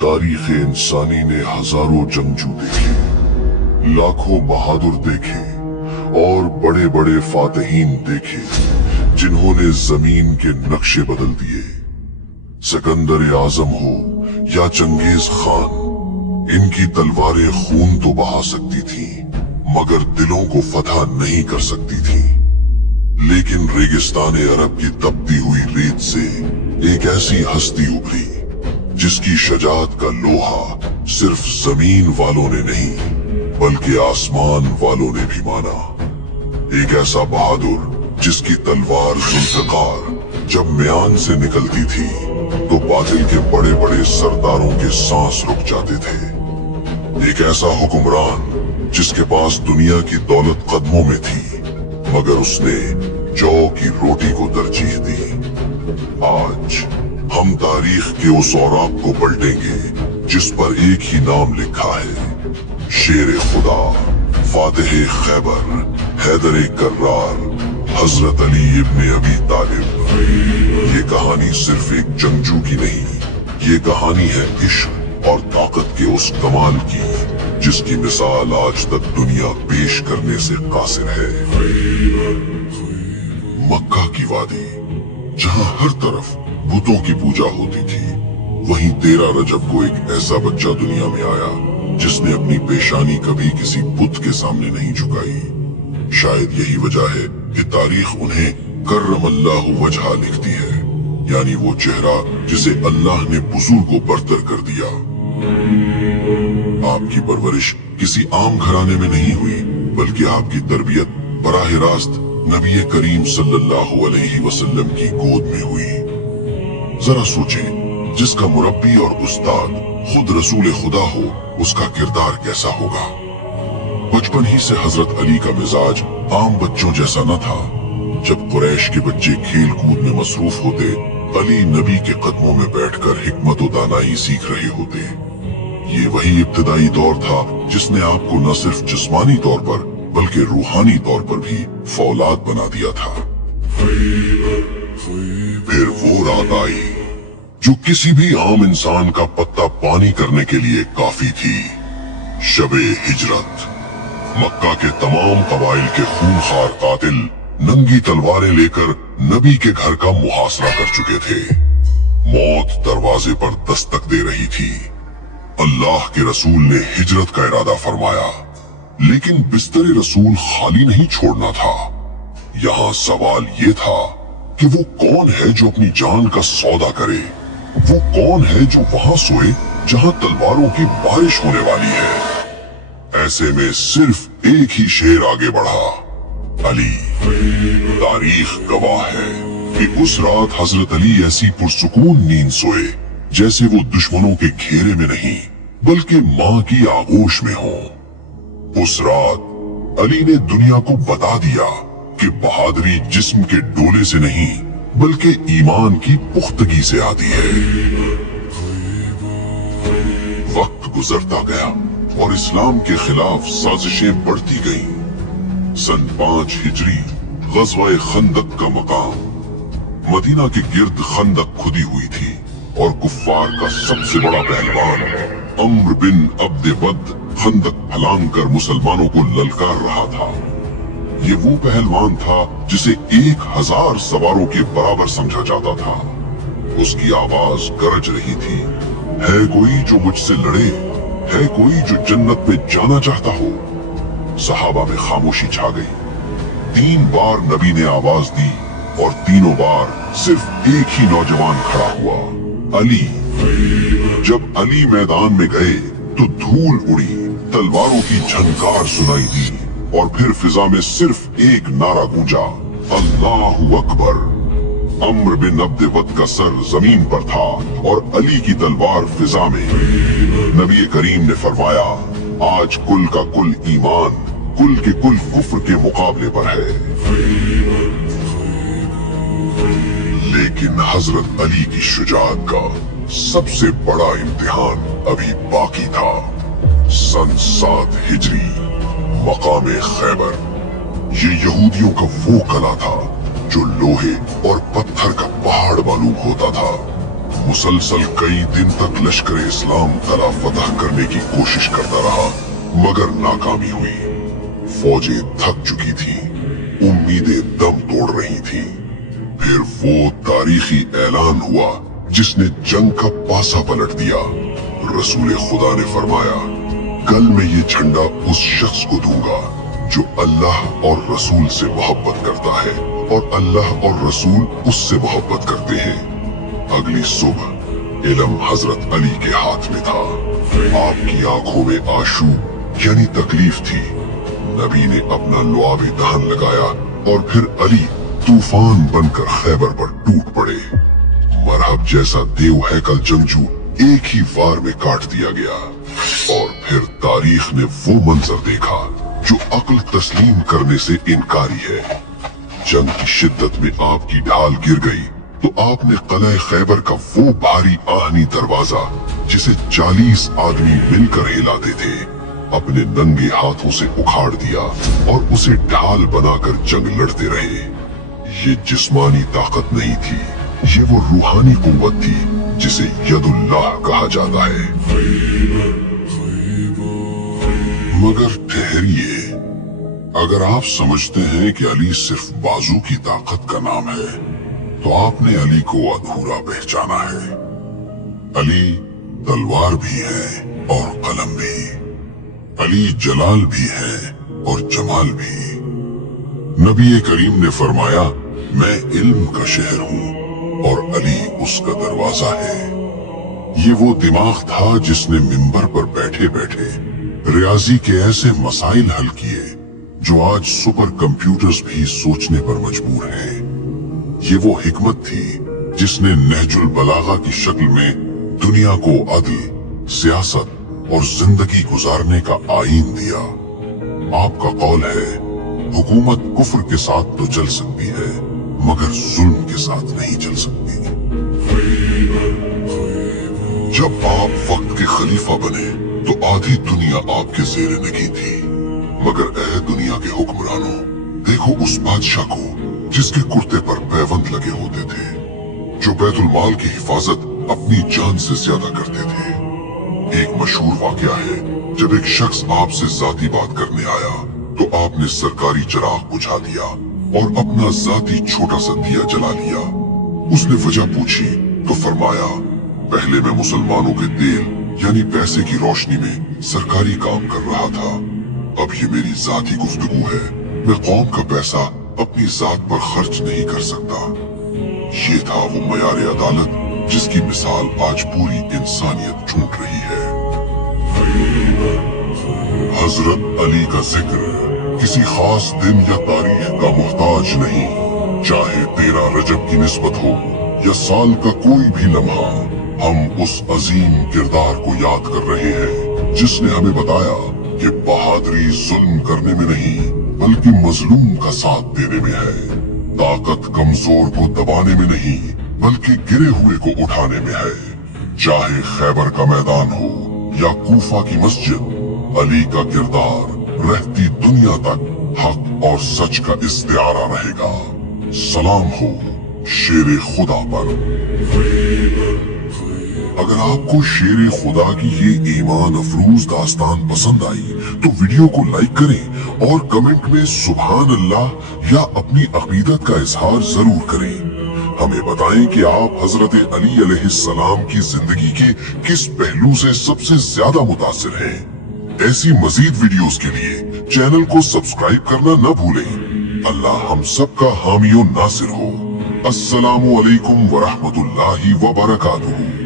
तारीख इंसानी ने हजारों जंगजू देखे, लाखों बहादुर देखे और बड़े बड़े फातहीन देखे जिन्होंने जमीन के नक्शे बदल दिए। सिकंदर आजम हो या चंगेज खान, इनकी तलवारें खून तो बहा सकती थी मगर दिलों को फतह नहीं कर सकती थी। लेकिन रेगिस्तान अरब की तपती हुई रेत से एक ऐसी हस्ती उभरी जिसकी शजाअत का लोहा सिर्फ जमीन वालों ने नहीं बल्कि आसमान वालों ने भी माना। एक ऐसा बहादुर जिसकी तलवार जुल्फकार जब म्यान से निकलती थी तो बातिल के बड़े बड़े सरदारों के सांस रुक जाते थे। एक ऐसा हुक्मरान जिसके पास दुनिया की दौलत कदमों में थी मगर उसने जौ की रोटी को तरजीह दी। आज हम तारीख के उस औराब को पलटेंगे जिस पर एक ही नाम लिखा है, शेर खुदा, फातिह खैबर, हैदर कर्रार, हजरत अली इब्ने अबी तालिब। ये कहानी सिर्फ एक जंगजू की नहीं, ये कहानी है इश्क और ताकत के उस कमाल की जिसकी मिसाल आज तक दुनिया पेश करने से कासिर है। मक्का की वादी जहां हर तरफ बुतों की पूजा होती थी, वहीं 13 रजब को एक ऐसा बच्चा दुनिया में आया जिसने अपनी पेशानी कभी किसी बुत के सामने नहीं झुकाई। शायद यही वजह है कि तारीख उन्हें कर्रमल्लाहु वजहा लिखती है, यानी वो चेहरा जिसे अल्लाह ने बुजुर्ग को बरतर कर दिया। आपकी परवरिश किसी आम घराने में नहीं हुई बल्कि आपकी तरबियत बराह रास्त नबी करीम सल्लल्लाहु अलैहि वसल्लम की गोद में हुई। जरा सोचें, जिसका मुरब्बी और उस्ताद खुद रसूल खुदा हो, उसका किरदार कैसा होगा। बचपन ही से हजरत अली का मिजाज आम बच्चों जैसा न था। जब कुरैश के बच्चे खेल कूद में मसरूफ होते, अली नबी के कदमों में बैठकर हिकमत और दानाई सीख रहे होते। ये वही इब्तिदाई दौर था जिसने आपको न सिर्फ जिस्मानी तौर पर बल्कि रूहानी तौर पर भी फौलाद बना दिया था। फिर वो रात आई जो किसी भी आम इंसान का पत्ता पानी करने के लिए काफी थी। शबे हिजरत। मक्का के तमाम कबाइल के खूंखार कातिल नंगी तलवारें लेकर नबी के घर का मुहासरा कर चुके थे। मौत दरवाजे पर दस्तक दे रही थी। अल्लाह के रसूल ने हिजरत का इरादा फरमाया, लेकिन बिस्तर रसूल खाली नहीं छोड़ना था। यहाँ सवाल ये था कि वो कौन है जो अपनी जान का सौदा करे। वो कौन है जो वहां सोए जहां तलवारों की बारिश होने वाली है। ऐसे में सिर्फ एक ही शेर आगे बढ़ा, अली। तारीख गवाह है कि उस रात हजरत अली ऐसी पुरसुकून नींद सोए जैसे वो दुश्मनों के घेरे में नहीं बल्कि माँ की आगोश में हो। उस रात अली ने दुनिया को बता दिया कि बहादुरी जिस्म के डोले से नहीं बल्कि ईमान की पुख्तगी से आती है। वक्त गुजरता गया और इस्लाम के खिलाफ साजिशें बढ़ती गईं। सन 5 हिजरी गज़वा खंदक का मकाम। मदीना के गिर्द खंदक खुदी हुई थी और कुफ्फार का सबसे बड़ा पहलवान अम्र बिन अब्द वद खंदक फलांग कर मुसलमानों को ललकार रहा था। ये वो पहलवान था जिसे 1000 सवारों के बराबर समझा जाता था। उसकी आवाज गरज रही थी, है कोई जो मुझसे लड़े, है कोई जो जन्नत में जाना चाहता हो। सहाबा में खामोशी छा गई। 3 बार नबी ने आवाज दी और तीनों बार सिर्फ एक ही नौजवान खड़ा हुआ, अली। जब अली मैदान में गए तो धूल उड़ी, तलवारों की झनकार सुनाई दी और फिर फिजा में सिर्फ एक नारा गूंजा, अल्लाहु अकबर। अम्र बिन अब्द वद का सर जमीन पर था और अली की तलवार फिजा में। नबी करीम ने फरमाया, आज कुल का कुल ईमान कुल के कुल कुफ्र के मुकाबले पर है। लेकिन हजरत अली की शुजाअत का सबसे बड़ा इम्तिहान अभी बाकी था। सन 7 हिजरी, मकाम खैबर। ये यहूदियों का वो कला था जो लोहे और पत्थर का पहाड़ मालूम होता था। मुसलसल कई दिन तक लश्कर इस्लाम तला फतह करने की कोशिश करता रहा, मगर नाकामी हुई। फौजें थक चुकी थी, उम्मीदें दम तोड़ रही थी। फिर वो तारीखी ऐलान हुआ जिसने जंग का पासा पलट दिया। रसूल खुदा ने फरमाया, कल मैं ये झंडा उस शख्स को दूंगा जो अल्लाह और रसूल से मोहब्बत करता है और अल्लाह और रसूल उससे मोहब्बत करते हैं। अगली सुबह इल्म हजरत अली के हाथ में था। आपकी आंखों में आंसू यानी तकलीफ थी। नबी ने अपना लुआब दहन लगाया और फिर अली तूफान बनकर खैबर पर टूट पड़े। मरहब जैसा देव हैकल जंगजू एक ही वार में काट दिया गया। और फिर तारीख ने वो मंजर देखा जो अक्ल तस्लीम करने से इनकारी है। जंग की शिद्दत में आपकी ढाल गिर गई तो आपने किला खैबर का वो भारी आहनी दरवाजा जिसे 40 आदमी मिलकर हिलाते थे, अपने नंगे हाथों से उखाड़ दिया और उसे ढाल बनाकर जंग लड़ते रहे। ये जिस्मानी ताकत नहीं थी, ये वो रूहानी कुव्वत थी जिसे यदुल्लाह कहा जाता है। मगर ठहरिए, अगर आप समझते हैं कि अली सिर्फ बाजू की ताकत का नाम है तो आपने अली को अधूरा पहचाना है। अली तलवार भी है और कलम भी। अली जलाल भी है और जमाल भी। नबी करीम ने फरमाया, मैं इल्म का शहर हूँ और अली उसका दरवाजा है। ये वो दिमाग था जिसने मिंबर पर बैठे बैठे रियाजी के ऐसे मसाइल हल किए जो आज सुपर कंप्यूटर्स भी सोचने पर मजबूर हैं। ये वो हिकमत थी जिसने नहजुल बलागा की शक्ल में दुनिया को अदल, सियासत और जिंदगी गुजारने का आईन दिया। आपका कौल है, हुकूमत कुफ्र के साथ तो चल सकती है मगर जुल्म के साथ नहीं चल सकती। जब आप वक्त के खलीफा बने तो आधी दुनिया आपके ज़ेरे नगी थी, मगर ऐ दुनिया के हुक्मरानों, देखो उस बादशाह को जिसके कुर्ते पर पैबंद लगे होते थे, जो बैतुल माल की हिफाजत अपनी जान से ज्यादा करते थे। एक मशहूर वाकया है, जब एक शख्स आपसे जाती बात करने आया तो आपने सरकारी चिराग बुझा दिया और अपना जाती छोटा सा दिया जला लिया। उसने वजह पूछी तो फरमाया, पहले मैं मुसलमानों के तेल यानी पैसे की रोशनी में सरकारी काम कर रहा था, अब ये मेरी जाती गुफ्तगू है। मैं कौम का पैसा अपनी जात पर खर्च नहीं कर सकता। ये था वो मयार अदालत जिसकी मिसाल आज पूरी इंसानियत ढूंढ रही है। हजरत अली का जिक्र किसी खास दिन या तारीख का मोहताज नहीं। चाहे 13 रजब की निस्बत हो या साल का कोई भी लम्हा, हम उस अजीम किरदार को याद कर रहे हैं जिसने हमें बताया कि बहादुरी जुल्म करने में नहीं बल्कि मजलूम का साथ देने में है। ताकत कमजोर को दबाने में नहीं बल्कि गिरे हुए को उठाने में है। चाहे खैबर का मैदान हो या कूफा की मस्जिद, अली का किरदार रहती दुनिया तक हक और सच का इस्तिआरा रहेगा। सलाम हो शेर खुदा पर। अगर आपको शेर खुदा की ये ईमान अफरूज दास्तान पसंद आई तो वीडियो को लाइक करें और कमेंट में सुभान अल्लाह या अपनी अकीदत का इजहार जरूर करें। हमें बताएं कि आप हजरत अली अलैहिस्सलाम की जिंदगी के किस पहलू से सबसे ज्यादा मुतासिर हैं। ऐसी मजीद वीडियोस के लिए चैनल को सब्सक्राइब करना न भूलें। अल्लाह हम सबका हामी और नासिर हो। अस्सलामु अलैकुम व रहमतुल्लाहि व बरकातुहू।